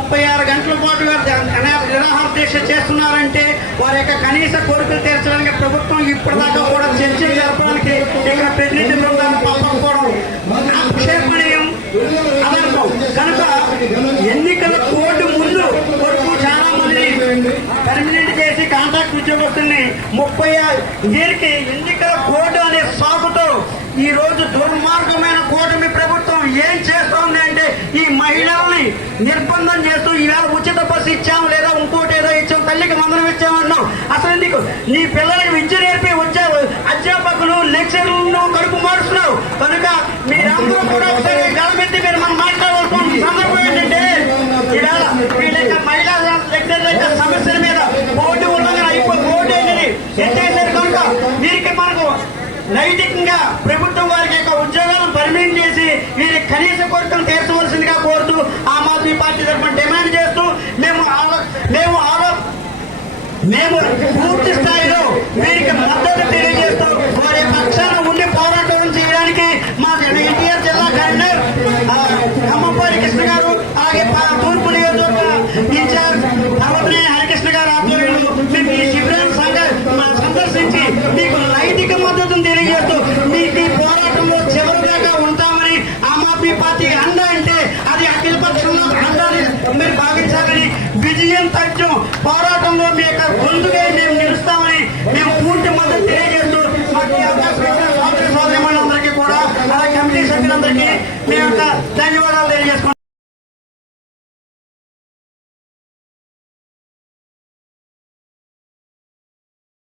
ముప్పై ఆరు గంటల పాటు నిరాహార దీక్ష చేస్తున్నారంటే వారి యొక్క కనీస కోరికలు తీర్చడానికి ప్రభుత్వం ఇప్పటిదాకా కూడా చర్చలు జరపడానికి ఇక్కడ ప్రతినిధి బృందాన్ని పంపకపోవడం అక్షేపణీయం అదర్థం. కనుక ఎన్నికల కోర్టు ముందు వరకు చాలా మంది పర్మనెంట్ చేసి కాంట్రాక్ట్ ఉద్యోగస్తుల్ని ముప్పై ఆరు దీనికి ఎన్నికల కోర్టు అనే సాగుతో ఈ రోజు దుర్మార్గమైన కూటమి ప్రభుత్వం ఏం చేస్తోంది అంటే ఈ మహిళల్ని నిర్బంధం నీ పిల్లలకి విద్య నేర్పి వచ్చే అధ్యాపకులు లెక్చర్లను కడుపు మారుస్తున్నావు కనుక మీరందరూ కూడా ఒకసారి గవర్నమెంట్ మీరు మనం మాట్లాడాల్సిన సందర్భం ఏంటంటే ఈవేళ వీళ్ళ యొక్క మహిళా లెక్చర్ల సమస్యల మీద పోటీ ఉల్లంఘన అయిపోయి బోర్డు అనేది ఎత్తేసారు కనుక వీరికి మనకు నైతికంగా ప్రభుత్వం వారికి యొక్క ఉద్యోగాలను పరిమితం చేసి వీరి కనీస కోరికలు తీర్చవలసిందిగా కోరుతూ ఆమ్ ఆద్మీ పార్టీ తరఫున డిమాండ్ చేస్తూ మేము ఆలో- మేము ఆలో మేము ఆమ్ పార్టీ అండ అంటే అది అఖిల పక్షంలో అండాన్ని మీరు భావించాలని విజయం తథ్యం పోరాటంలో మీ యొక్క గొంతుగా మేము నిలుస్తామని మేము పూర్తి మద్దతు తెలియజేస్తూ మాకు ఈ అవకాశం ఇచ్చిన సోదరి సోదరిమణులందరికీ కూడా అలాగే కమిటీ సభ్యులందరికీ మీ యొక్క ధన్యవాదాలు తెలియజేసుకుంటాం